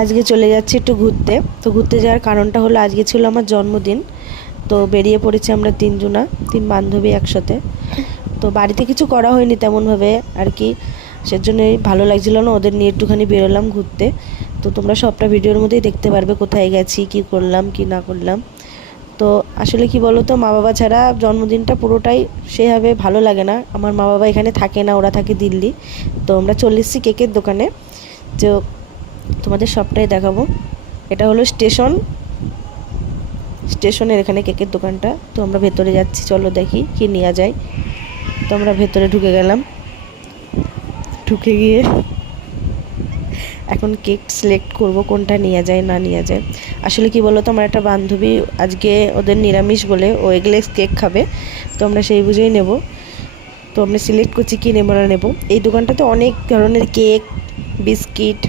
আজকে চলে যাচ্ছি একটু ঘুরতে। তো ঘুরতে যাওয়ার কারণটা হলো আজকে ছিল আমার জন্মদিন। তো বেরিয়ে পড়েছি আমরা তিন বান্ধবী একসাথে। তো বাড়িতে কিছু করা হয়নি তেমনভাবে আর কি, সেজন্যই ভালো লাগছিল না, ওদের নিয়ে একটুখানি বেরোলাম ঘুরতে। তো তোমরা সবটা ভিডিওর মধ্যেই দেখতে পারবে কোথায় গেছি, কি করলাম কি না করলাম। তো আসলে কি বলো তো, মা বাবা ছাড়া জন্মদিনটা পুরোটাই সেভাবে ভালো লাগে না। আমার মা বাবা এখানে থাকে না, ওরা থাকে দিল্লি। তো আমরা চলে এসেছি কেকের দোকানে। তো তোমাদের সবটাই দেখাবো। এটা হলো স্টেশনের এখানে কেকের দোকানটা। তো আমরা ভেতরে যাচ্ছি, চলো দেখি কি নেওয়া যায়। তো আমরা ভেতরে ঢুকে গেলাম। ঢুকে গিয়ে এখন কেক সিলেক্ট করব কোনটা নেওয়া যায় না নেওয়া যায়। আসলে কি বলো তো, আমার একটা বান্ধবী আজকে ওদের নিরামিষ বলে ও এগলেস কেক খাবে। তো আমরা সেই বুঝেই নেব। তো আমরা সিলেক্ট করছি কী নেবো না নেবো। এই দোকানটাতে অনেক ধরনের কেক, বিস্কিট,